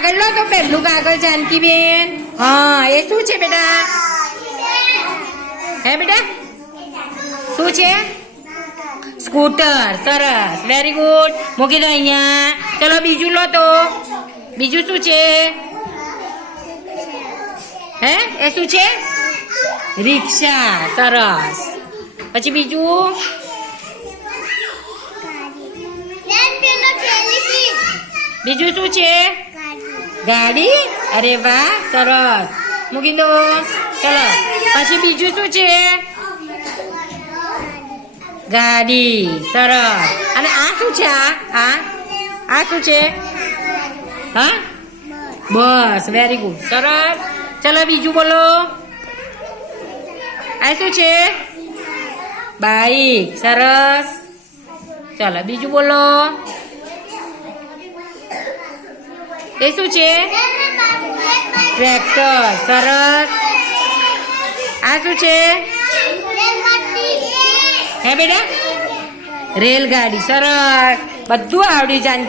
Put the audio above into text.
કાગળ લો તો પહેલું કાગળ જાનકી બેન હા, એ શું છે બેટા? હે બેટા? શું છે? સ્કૂટર, સરસ વેરી ગુડ મૂકી દો અહીંયા. ચલો બીજું લો તો. બીજું શું છે? હે? એ શું છે? રિક્ષા, સરસ. પછી બીજું? બીજું શું છે? ગાડી? અરે વાહ, સરસ. મૂકી દો. ચલો, પછી બીજું શું છે? ગાડી. સરસ. અને આ શું છે આ? આ આ શું છે? હા? બસ વેરી ગુડ સરસ. ચલો, બીજું બોલો. આ શું છે? બાઈક. સરસ. ચલો, બીજું બોલો. એ શું છે? ટ્રેક્ટર. સરસ. આ શું છે? હે બેટા? રેલગાડી. સરસ. બધું આવડી જાનકી